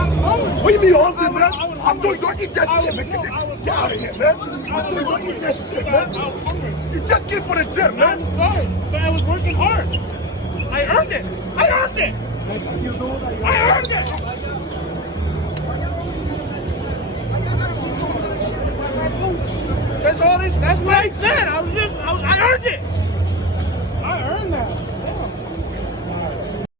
What do you mean hungry, man? I told you don't eat that shit, man. Get out of here, man. I told you don't eat that shit, man. You just get for the gym, man. I'm sorry, but I was working hard. I earned it. I earned it. I earned it. That's all this. That's what I said.